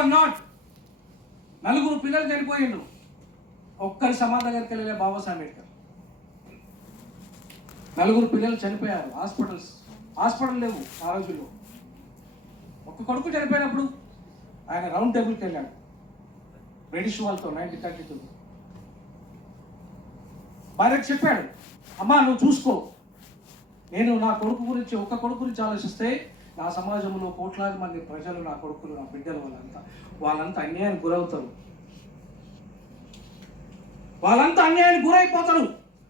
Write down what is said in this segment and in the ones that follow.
Are not. నలుగురు పిల్లలు చనిపోయిండ్రు, ఒక్కరి సమాధి దగ్గరికి వెళ్ళలే బాబాసాహెబ్ అంబేద్కర్. నలుగురు పిల్లలు చనిపోయారు, హాస్పిటల్ లేవు ఆ రోజుల్లో. ఒక్క కొడుకు చనిపోయినప్పుడు ఆయన రౌండ్ టేబుల్కి వెళ్ళాడు బ్రిటిష్ వాళ్ళతో 1932. భార్యకు చెప్పాడు, అమ్మా నువ్వు చూసుకో, నేను నా కొడుకు గురించి, ఒక్క కొడుకు గురించి ఆలోచిస్తే నా సమాజంలో కోట్లాది మంది ప్రజలు, నా కొడుకులు, నా బిడ్డలు, వాళ్ళంతా అన్యాయానికి గురవుతారు, వాళ్ళంతా అన్యాయానికి గురైపోతారు,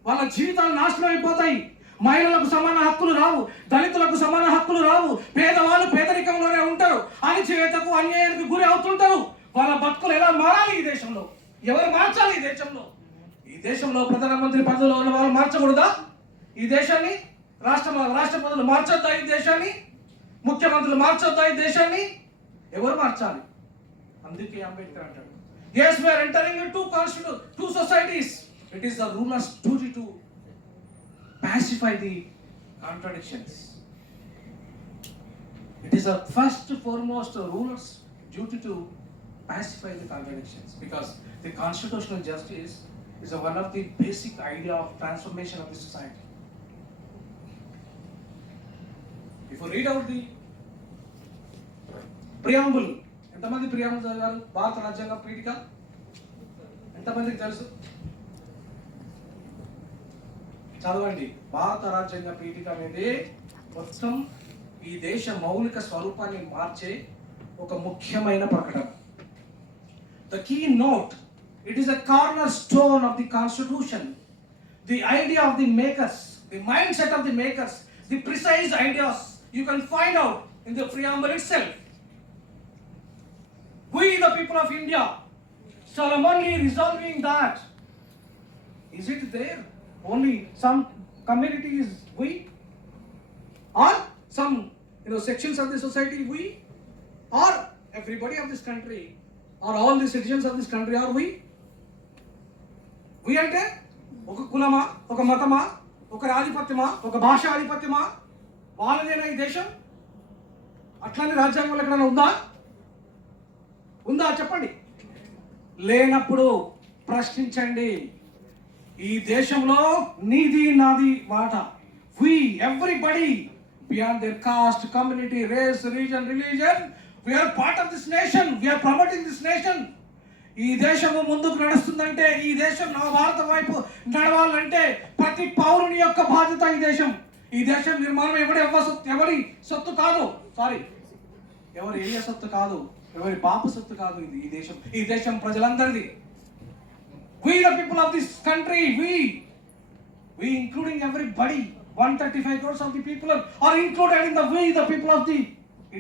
వాళ్ళ జీవితాలు నాశనం అయిపోతాయి. మహిళలకు సమాన హక్కులు రావు, దళితులకు సమాన హక్కులు రావు, పేదవాళ్ళు పేదరికంలోనే ఉంటారు, అణిచివేతకు అన్యాయానికి గురి అవుతుంటారు. వాళ్ళ బతుకులు ఎలా మారాలి ఈ దేశంలో? ఎవరు మార్చాలి ఈ దేశంలో? ఈ దేశంలో ప్రధానమంత్రి పదవిలో ఉన్న వాళ్ళు మార్చకూడదా ఈ దేశాన్ని? రాష్ట్రపతులు మార్చొద్దా ఈ దేశాన్ని? ముఖ్యమంత్రులు మార్చొద్దా ఈ దేశాన్ని? ఎవరు మార్చాలి? అందుకే అంబేద్కర్ అంటాడు, yes, we are entering into two societies. It is the ruler's duty to pacify the contradictions. It is the first foremost ruler's duty to pacify the contradictions, because the constitutional justice is one of the basic idea of transformation of the society. If you read out the preamble, ఎంతమంది ప్రియాములు చదివారు? భారత రాజ్యాంగ పీఠిక ఎంతమందికి తెలుసు? చదవండి. భారత రాజ్యాంగ పీఠిక అనేది మొత్తం ఈ దేశ మౌలిక స్వరూపాన్ని మార్చే ఒక ముఖ్యమైన ప్రకటన. The keynote, it is a cornerstone of the constitution, the idea of the makers, the mindset of the makers, the precise ideas you can find out in the preamble itself. We, the people of India, solemnly resolving that. Is it there? Only some communities we, or some sections of the society we, or everybody of this country, or all the citizens of this country are we? We అంటే ఒక కులమా, ఒక మతమా, ఒక ఆధిపత్యమా, ఒక భాష ఆధిపత్యమా? వాళ్ళదేనా ఈ దేశం? అట్లానే రాజ్యాంగంలో ఎక్కడైనా ఉందా చెప్పండి. లేనప్పుడు ప్రశ్నించండి. ఈ దేశంలో నీది నాది మాట. We, everybody, beyond their caste, community, race, region, religion, we are part of this nation. We are promoting this nation. ఈ దేశము ముందుకు నడుస్తుందంటే, ఈ దేశం నా భారత వైపు నడవాలంటే ప్రతి పౌరుని యొక్క బాధ్యత ఈ దేశం. ఈ దేశం నిర్మాణం ఎవరి సొత్తు కాదు, ఎవరి ఏయ సొత్తు కాదు, ఎవరి బాపు సొత్తు కాదు. ఈ దేశం ప్రజలందరిది. We, the people of this country, we including everybody, 135 crores of the people are included in the people of the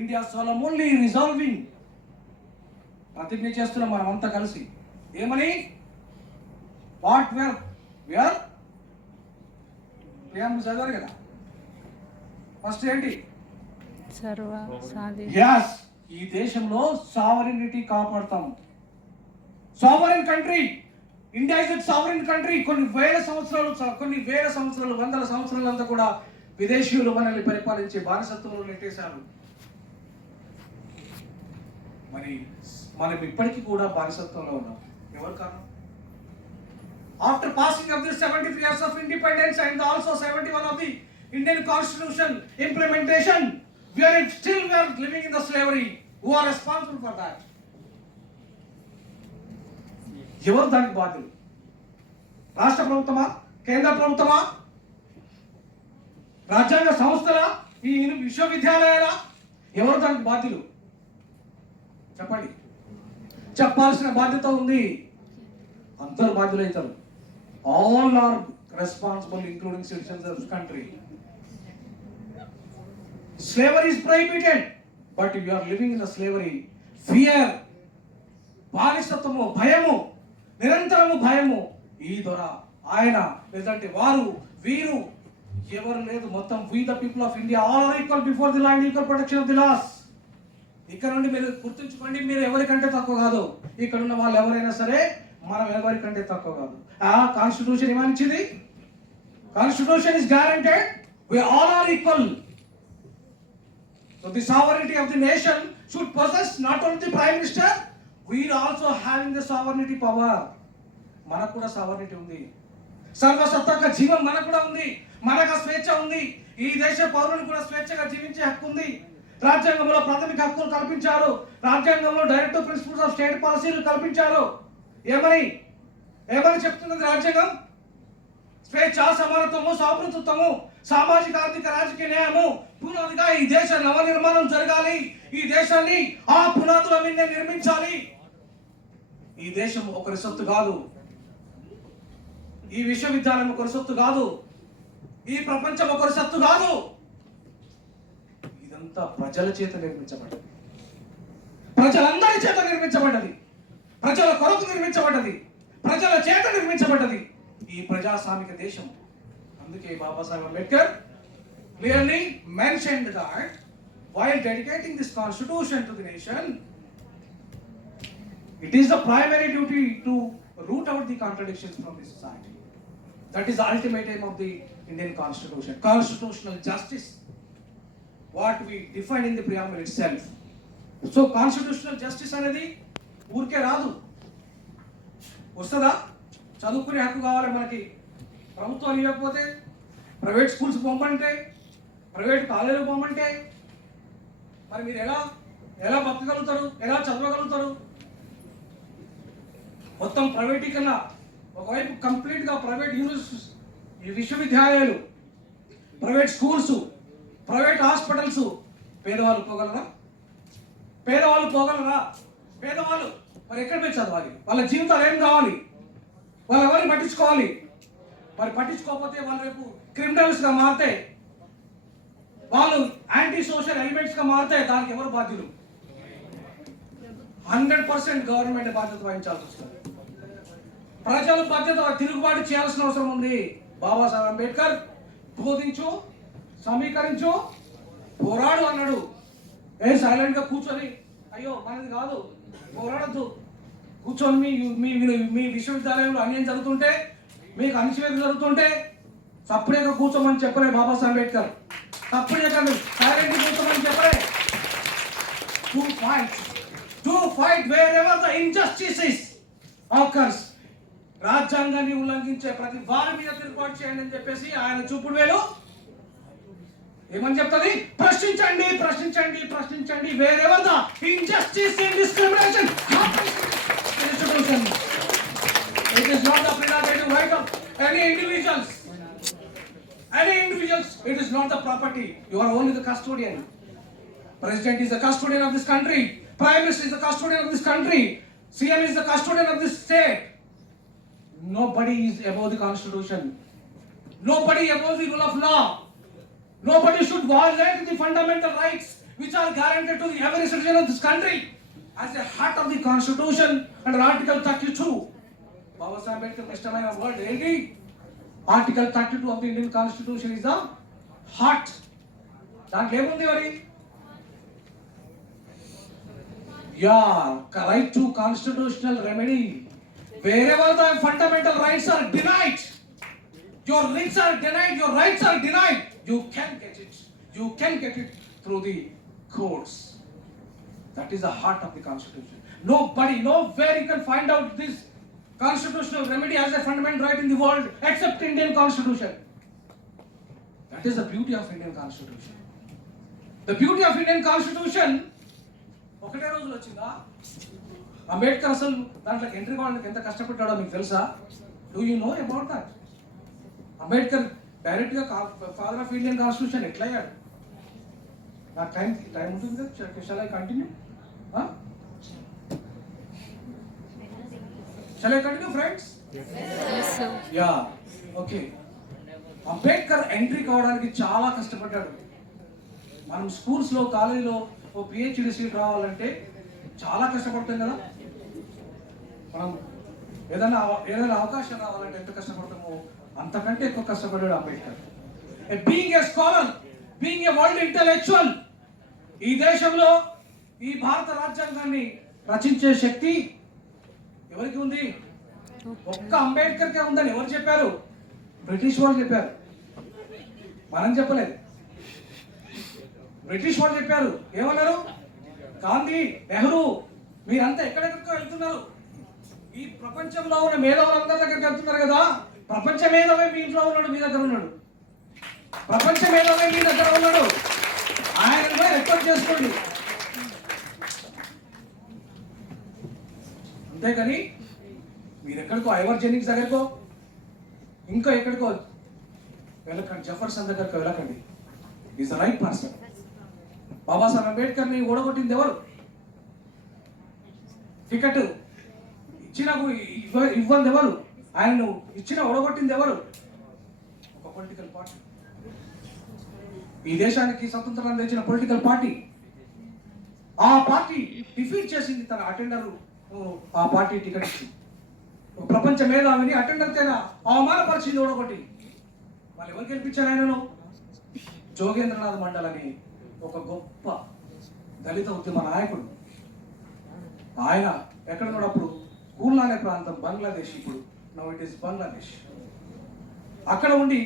India solemnly resolving. ప్రతిజ్ఞ చేస్తున్నాం మనమంతా కలిసి. ఏమని? వాట్ వేర్ ప్రియాంబుల్ చదివారు కదా. ఫస్ట్ ఏంటి? yes, ఈ దేశంలో సావరినిటీ కాపాడతాం. Sovereign country, India is a sovereign country. కొన్ని వేల సంవత్సరాలు, వందల సంవత్సరాలంతా కూడా విదేశీయులు మనల్ని పరిపాలించే బానిసత్వంలో నెట్టేశారు. మరి మనం ఇప్పటికీ కూడా బానిసత్వంలో ఉన్నాం. ఎవరు కారణం? After passing of the 73 years of independence and also 71 of the Indian Constitution implementation, we are living in the slavery. Who are responsible for that? ఎవరు దానికి బాధ్యులు? రాష్ట్ర ప్రభుత్వమా? కేంద్ర ప్రభుత్వమా? రాజ్యాంగ సంస్థలా? ఈ విశ్వవిద్యాలయాలా? ఎవరు దానికి బాధ్యులు? చెప్పండి. చెప్పాల్సిన బాధ్యత ఉంది. అందరూ బాధ్యులైతారు. All are responsible, including citizens of this country. Slavery is prohibited, but if you are living in a slavery, fear, బానిసత్వము, భయము, నిరంతరము భయము. ఈ దొర, ఆయన, లేదంటే వారు, వీరు ఎవరు లేదు. మొత్తం we the people of India all are equal before the law and equal protection of the laws. ఇక్కడ నుండి మీరు గుర్తుంచుకోండి, మీరు ఎవరికంటే తక్కువ కాదు. ఇక్కడ ఉన్న వాళ్ళు ఎవరైనా సరే మనం ఎవరికంటే తక్కువ కాదు. ఆ కాన్స్టిట్యూషన్ ఏమనిచ్చింది? Constitution is guaranteed, we all are equal. So the sovereignty of the nation should possess not only the prime minister, we are also having the sovereignty power. మనకు కూడా సావర్నిటీ ఉంది, సర్వసత్తాక జీవం మనకు కూడా ఉంది, మనకు స్వేచ్ఛ ఉంది. ఈ దేశ పౌరులకు కూడా స్వేచ్ఛగా జీవించే హక్కు ఉంది. రాజ్యాంగంలో ప్రాథమిక హక్కులు కల్పించారు, రాజ్యాంగంలో డైరెక్టివ్ ప్రిన్సిపల్స్ ఆఫ్ స్టేట్ పాలసీలు కల్పించారు. ఏమని చెప్తున్నది రాజ్యాంగం? స్వేచ్ఛ, సమానత్వము, సామృతత్వము, సామాజిక ఆర్థిక రాజకీయ న్యాయము పునాదిగా ఈ దేశ నవనిర్మాణం జరగాలి. ఈ దేశాన్ని ఆ పునాదుల మీద నిర్మించాలి. ఈ దేశం ఒకరి సొత్తు కాదు, ఈ విశ్వవిద్యాలయం ఒకరి సొత్తు కాదు, ఈ ప్రపంచం ఒకరి సొత్తు కాదు. ఇదంతా ప్రజల చేత నిర్మించబడ్డది, ప్రజలందరి చేత నిర్మించబడ్డది, ప్రజల కొరకు నిర్మించబడ్డది, ప్రజల చేత నిర్మించబడ్డది ఈ ప్రజాస్వామిక దేశం. అందుకే Babasaheb Ambedkar clearly mentioned that while dedicating this constitution to the nation, it is the primary duty to root out the contradictions from the society. That is the ultimate aim of the Indian constitution. Constitutional justice, what we define in the preamble itself. So constitutional justice అనేది ఊరికే రాదు, వస్తుందా? చదువుకునే హక్కు కావాలి మనకి. ప్రభుత్వం ఇవ్వకపోతే, ప్రైవేట్ స్కూల్స్ పంపంటే, ప్రైవేట్ కాలేజీలు పంపంటే మరి మీరు ఎలా బతకగలుగుతారు, ఎలా చదవగలుగుతారు? మొత్తం ప్రైవేటీకరణ, ఒకవైపు కంప్లీట్గా ప్రైవేట్ యూనివర్సిటీస్, ఈ విశ్వవిద్యాలయాలు, ప్రైవేట్ స్కూల్స్, ప్రైవేట్ హాస్పిటల్స్. పేదవాళ్ళు పోగలరా? పేదవాళ్ళు మరి ఎక్కడ పోయి చదవాలి? వాళ్ళ జీవితాలు ఏం కావాలి? వాళ్ళు ఎవరిని పట్టించుకోవాలి? మరి పట్టించుకోకపోతే వాళ్ళు రేపు క్రిమినల్స్గా మారితే, వాళ్ళు యాంటీ సోషల్ ఎలిమెంట్స్గా మారితే దానికి ఎవరు బాధ్యులు? 100% గవర్నమెంట్ బాధ్యత వహించాల్సి వస్తుంది. ప్రజలు బాధ్యత తిరుగుబాటు చేయాల్సిన అవసరం ఉంది. బాబాసాహెబ్ అంబేద్కర్ బోధించు, సమీకరించు, పోరాడు అన్నాడు. సైలెంట్గా కూర్చొని అయ్యో మనది కాదు, పోరాడద్దు, కూర్చొని మీ విశ్వవిద్యాలయంలో అన్యాయం జరుగుతుంటే, మీకు అణచివేత జరుగుతుంటే తప్పుడేగా కూర్చోమని చెప్పలే బాబాసాహెబ్ అంబేద్కర్. తప్పుడేగా సైలెంట్ కూర్చోమని చెప్పలే. To fight wherever the injustices occurs. రాజ్యాంగాన్ని ఉల్లంఘించే ప్రతి వారి మీద తిరుగుబాటు చేయండి అని చెప్పేసి ఆయన చూపుడు వేలు ఏమని చెప్తుంది? ప్రశ్నించండి, ప్రశ్నించండి, ప్రశ్నించండి. Wherever the injustice and discrimination institution. It is not the prerogative right of any individuals. It is not the property. You are only the custodian. President is the custodian of this country. Prime Minister is the custodian of this country. CM is the custodian of this state. Nobody is above the constitution. Nobody above the rule of law. Nobody should violate the fundamental rights which are guaranteed to every citizen of this country as a heart of the constitution under Article 32. Babasaheb Ambedkar ఇష్టమైన word ఏంటి? Article 32 of the Indian constitution is the heart. దాంట్లో ఏముంది మరి? Right to constitutional remedy. Wherever the fundamental rights are denied, your rights are denied, your rights are denied, you can get it through the courts. That is the heart of the constitution. Nowhere you can find out this constitutional remedy as a fundamental right in the world except Indian constitution. That is the beauty of Indian constitution. The beauty of Indian constitution ఒకటే రోజులో వచ్చిందా? అంబేద్కర్ అసలు దాంట్లో entry కావడానికి ఎంత కష్టపడ్డాడో మీకు తెలుసా? Do you know about that? Ambedkar డైరెక్ట్గా ఫాదర్ ఆఫ్ ఇండియన్ కాన్స్టిట్యూషన్ ఎట్లా అయ్యాడు? నాకు టైం ఉంటుంది కదా, shall I continue? Shall I continue, friends? Yes, sir. Yeah. Okay. Ambedkar entry కావడానికి చాలా కష్టపడ్డాడు. మనం స్కూల్స్లో, కాలేజీలో ఓ పిహెచ్డి సీట్ రావాలంటే చాలా కష్టపడతాం కదా. మనం ఏదైనా అవకాశం రావాలంటే ఎంత కష్టపడతామో అంతకంటే ఎక్కువ కష్టపడ్డాడు Ambedkar. Being a scholar, being a world intellectual, ఈ దేశంలో ఈ భారత రాజ్యాంగాన్ని రచించే శక్తి ఎవరికి ఉంది? ఒక్క అంబేద్కర్కే ఉందని ఎవరు చెప్పారు? బ్రిటిష్ వాళ్ళు చెప్పారు, మనం చెప్పలేదు. బ్రిటిష్ వాళ్ళు చెప్పారు, ఏమన్నారు? గాంధీ, నెహ్రూ మీరంతా ఎక్కడెక్కడికో వెళ్తున్నారు, ఈ ప్రపంచంలో ఉన్న మేధావులందరి దగ్గరికి వెళ్తున్నారు కదా, ప్రపంచ మేధావే మీ ఇంట్లో ఉన్నాడు, మీ దగ్గర ఉన్నాడు. ప్రపంచ మేధావే మీ దగ్గర ఉన్నాడు, ఆయన రిక్వెస్ట్ చేసుకోండి. అంతేకాని మీరు ఎక్కడికో ఐవర్ జెన్నింగ్స్ దగ్గరకో ఇంకా ఎక్కడికో వెళ్ళకండి, జెఫర్సన్ దగ్గరకు వెళ్ళకండి. Is the right person. Babasaheb అంబేద్కర్ని ఓడగొట్టింది ఎవరు? టికెట్ ఇచ్చిన ఇవ్వంది ఎవరు? ఆయనను ఇచ్చిన ఓడగొట్టింది ఎవరు? ఒక పొలిటికల్ పార్టీ. ఈ దేశానికి స్వతంత్రం తెచ్చిన పొలిటికల్ పార్టీ. ఆ పార్టీ డిఫీట్ చేసింది తన అటెండర్, ఆ పార్టీ టికెట్ ఇచ్చింది. ప్రపంచ మేధావిని అటెండర్ తేనా అవమానపరిచింది ఓడగొట్టి. వాళ్ళు ఎవరు గెలిపించారు ఆయనను? జోగేంద్రనాథ్ మండల్ అని ఒక గొప్ప దళిత ఉద్యమ నాయకుడు. ఆయన ఎక్కడ ఉన్నప్పుడు కూర్లా అనే ప్రాంతం, బంగ్లాదేశ్, ఇప్పుడు నౌ ఇట్ ఈస్ బంగ్లాదేశ్. అక్కడ ఉండి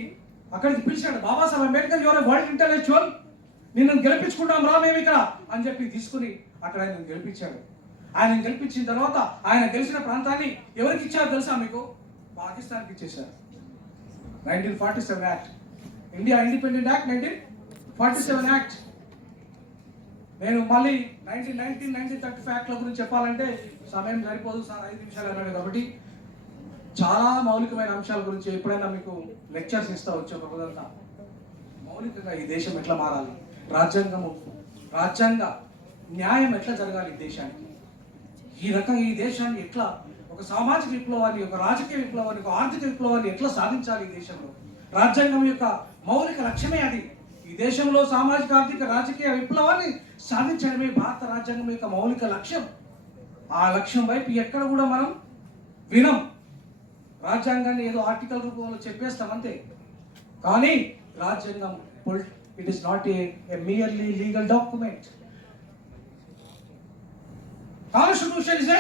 అక్కడికి పిలిచాడు బాబాసాహెబ్ అంబేద్కర్, ఎవరో వరల్డ్ ఇంటలెక్చువల్, నిన్ను గెలిపించుకుంటాం రా మేము ఇక్కడ అని చెప్పి తీసుకుని అక్కడ ఆయన గెలిపించాడు. ఆయన గెలిపించిన తర్వాత ఆయన గెలిచిన ప్రాంతాన్ని ఎవరికి ఇచ్చారో తెలుసా మీకు? పాకిస్తాన్కి ఇచ్చేశారు. 1947 act, India independent act, 1947 act. నేను మళ్ళీ 1935 యాక్ట్ల గురించి చెప్పాలంటే సమయం సరిపోదు, 5 నిమిషాలు అన్నాడు కాబట్టి చాలా మౌలికమైన అంశాల గురించి ఎప్పుడైనా మీకు లెక్చర్స్ ఇస్తా వచ్చే ఒక రోజంతా. మౌలికంగా ఈ దేశం ఎట్లా మారాలి, రాజ్యాంగ న్యాయం ఎట్లా జరగాలి ఈ దేశానికి, ఈ రకంగా ఈ దేశాన్ని ఎట్లా ఒక సామాజిక విప్లవాన్ని, ఒక రాజకీయ విప్లవాన్ని, ఒక ఆర్థిక విప్లవాన్ని ఎట్లా సాధించాలి ఈ దేశంలో. రాజ్యాంగం యొక్క మౌలిక లక్ష్యమే అది. ఈ దేశంలో సామాజిక, ఆర్థిక, రాజకీయ విప్లవాన్ని సాధించడమే భారత రాజ్యాంగం యొక్క మౌలిక లక్ష్యం. ఆ లక్ష్యం వైపు ఎక్కడ కూడా మనం వినం. రాజ్యాంగాన్ని ఏదో ఆర్టికల్ రూపంలో చెప్పేస్తాం అంతే. కానీ రాజ్యాంగం it is not a merely legal document. Constitution is a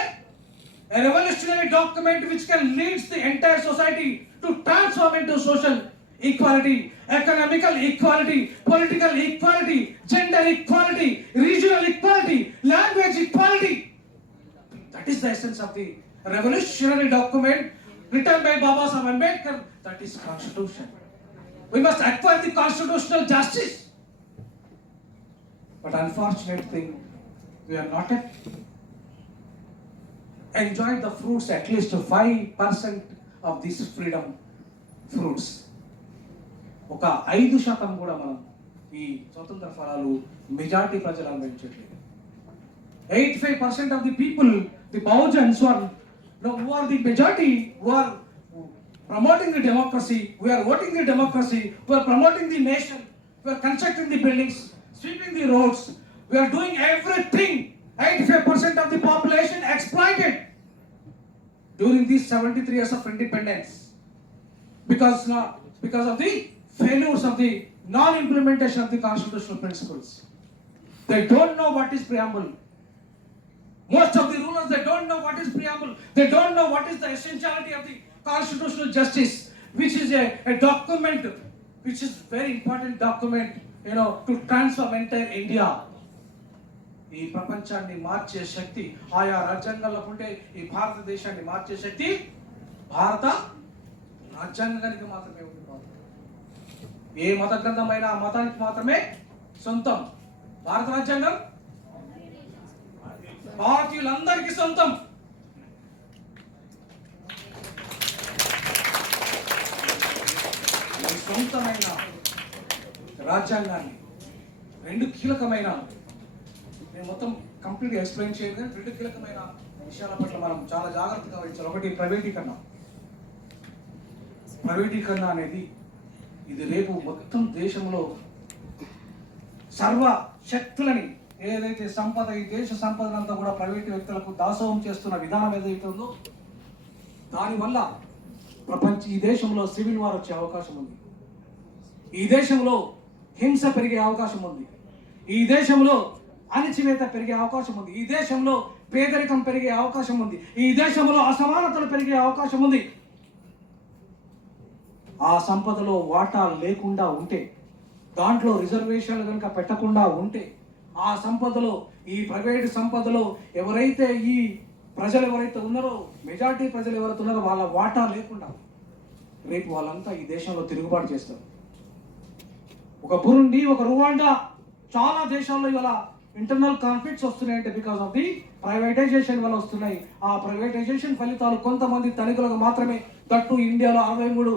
revolutionary document which can lead the entire society to transform into social equality, economical equality, political equality, gender equality, regional equality, language equality. That is the essence of the revolutionary document written by Babasaheb Ambedkar. That is Constitution. We must acquire the constitutional justice. But unfortunate thing, we are not enjoy the fruits, at least 5% of these freedom fruits. ఒక 5% కూడా మనం ఈ స్వతంత్ర ఫలాలు majority ప్రజలు అనుభవించట్లేదు. 85% of the people, the Bahujans who are the majority, who are promoting the democracy, who are voting the democracy, who are promoting the nation, who are constructing the buildings, sweeping the roads, we are doing everything. 85% of the population exploited during these 73 years of independence because of the failures of the non-implementation of the constitutional principles. They don't know what is preamble. Most of the rulers, they don't know what is preamble. They don't know what is the essentiality of the constitutional justice, which is a document, which is very important document, to transform entire India. ఈ ప్రపంచాన్ని మార్చే శక్తి ఆయా రాజ్యాంగాల్లో ఉంటే ఈ భారతదేశాన్ని మార్చే శక్తి భారత రాజ్యాంగానికి మాత్రమే ఉంది. ఏ మత గ్రంథమైనా ఆ మతానికి మాత్రమే సొంతం. భారత రాజ్యాంగం భారతీయులందరికీ సొంతం. ఈ సొంతమైన రాజ్యాంగాన్ని 2 కీలకమైన, నేను మొత్తం కంప్లీట్గా ఎక్స్ప్లెయిన్ చేయలేదు, 2 కీలకమైన విషయాల పట్ల మనం చాలా జాగ్రత్తగా వహించాలి. ఒకటి ప్రైవేటీకరణ అనేది ఇది రేపు మొత్తం దేశంలో సర్వ శక్తులని, ఏదైతే సంపద, ఈ దేశ సంపదనంతా కూడా ప్రైవేటు వ్యక్తులకు దాసోహం చేస్తున్న విధానం ఏదైతే ఉందో దానివల్ల ఈ దేశంలో సివిల్ వార్ వచ్చే అవకాశం ఉంది. ఈ దేశంలో హింస పెరిగే అవకాశం ఉంది. ఈ దేశంలో అణచివేత పెరిగే అవకాశం ఉంది. ఈ దేశంలో పేదరికం పెరిగే అవకాశం ఉంది. ఈ దేశంలో అసమానతలు పెరిగే అవకాశం ఉంది. ఆ సంపదలో వాటా లేకుండా ఉంటే దాంట్లో రిజర్వేషన్లు కనుక పెట్టకుండా ఉంటే ఆ సంపదలో, ఈ ప్రైవేటు సంపదలో ఎవరైతే ఈ ప్రజలు ఎవరైతే ఉన్నారో, మెజారిటీ ప్రజలు ఎవరైతే ఉన్నారో వాళ్ళ వాటా లేకుండా రేపు వాళ్ళంతా ఈ దేశంలో తిరుగుబాటు చేస్తారు. ఒక బురుండి, ఒక రువాండా, చాలా దేశాల్లో ఇవాళ ఇంటర్నల్ కాన్ఫ్లిక్ట్స్ వస్తున్నాయంటే బికాస్ ఆఫ్ ది ప్రైవేటైజేషన్ వల్ల వస్తున్నాయి. ఆ ప్రైవేటైజేషన్ ఫలితాలు కొంతమంది ధనికులకు మాత్రమే, దట్టు ఇండియాలో 63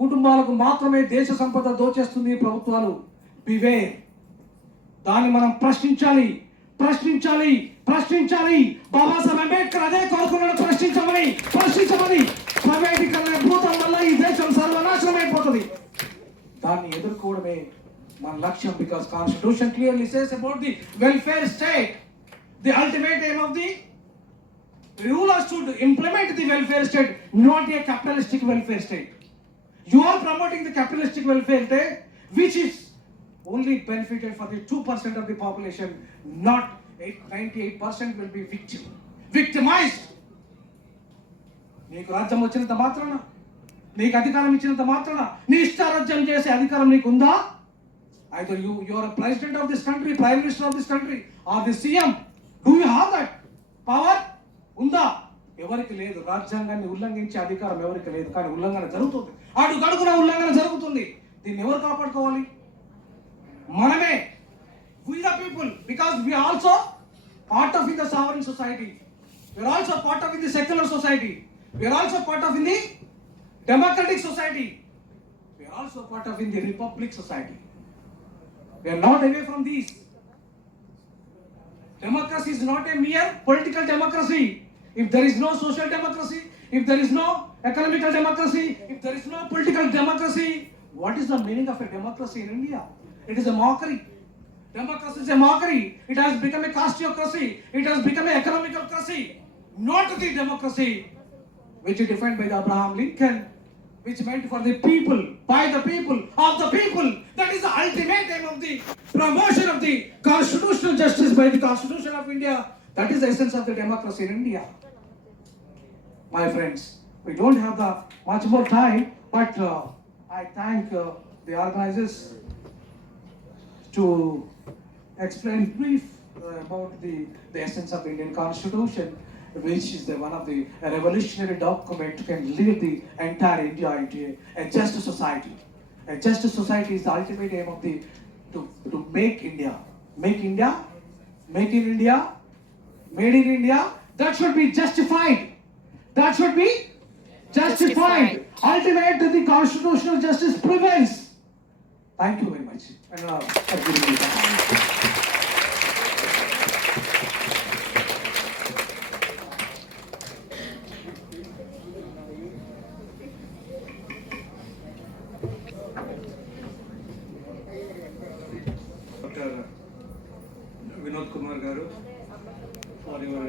కుటుంబాలకు మాత్రమే దేశ సంపద దోచేస్తుంది ప్రభుత్వాలు. బివేర్. దాన్ని మనం ప్రశ్నించాలి, ప్రశ్నించాలి, ప్రశ్నించాలి. బాబాసాహెబ్ అంబేద్కర్ అదే కోరుకున్నాడు, ప్రశ్నించమని. ప్రైవేటీకరణ భూతం వల్ల ఈ దేశం సర్వనాశనం అయిపోతుంది. దాన్ని ఎదుర్కోవడమే మన లక్ష్యం. Because constitution clearly says about the welfare state. The ultimate aim of the rulers should implement the welfare state, not a capitalistic welfare state. You are promoting the capitalistic welfare state, which is only benefited for the 2% of the population, not 98% will be victimized. నీకు రాజ్యం వచ్చినంత మాత్రాన, నీకు అధికారం ఇచ్చినంత మాత్రాన నీ ఇష్టారాజ్యం చేసే అధికారం నీకు ఉందా? Either you are a president of this country, prime minister of this country, or the CM. Do you have that power? ఉందా? ఎవరికి లేదు. రాజ్యాంగాన్ని ఉల్లంఘించే అధికారం ఎవరికి లేదు. కానీ ఉల్లంఘన జరుగుతుంది, అడుగడుగున ఉల్లంఘన జరుగుతుంది. దీన్ని ఎవరు కాపాడుకోవాలి? మనమే. We the people, because we are also part of in the sovereign society. We are also part of in the secular society. We are also part of in the democratic society. We are also part of in the republic society. We are not away from these. Democracy is not a mere political democracy. If there is no social democracy, if there is no economical democracy, if there is no political democracy, what is the meaning of a democracy in India? It is a mockery. Democracy is a mockery. It has become a casteocracy. It has become an economicocracy. Not the democracy which is defined by the Abraham Lincoln, which meant for the people, by the people, of the people. That is the ultimate aim of the promotion of the constitutional justice by the Constitution of India. That is the essence of the democracy in India. My friends, we don't have the much more time, but I thank the organizers to explain brief about the essence of the Indian Constitution, which is one of the revolutionary document can lead the entire India into a just society. A just society is the ultimate aim of the to make India, made in India. That should be justified. That should be justified. Ultimate the constitutional justice prevails. Thank you very much. Dr. Vinod Kumar Garu, for your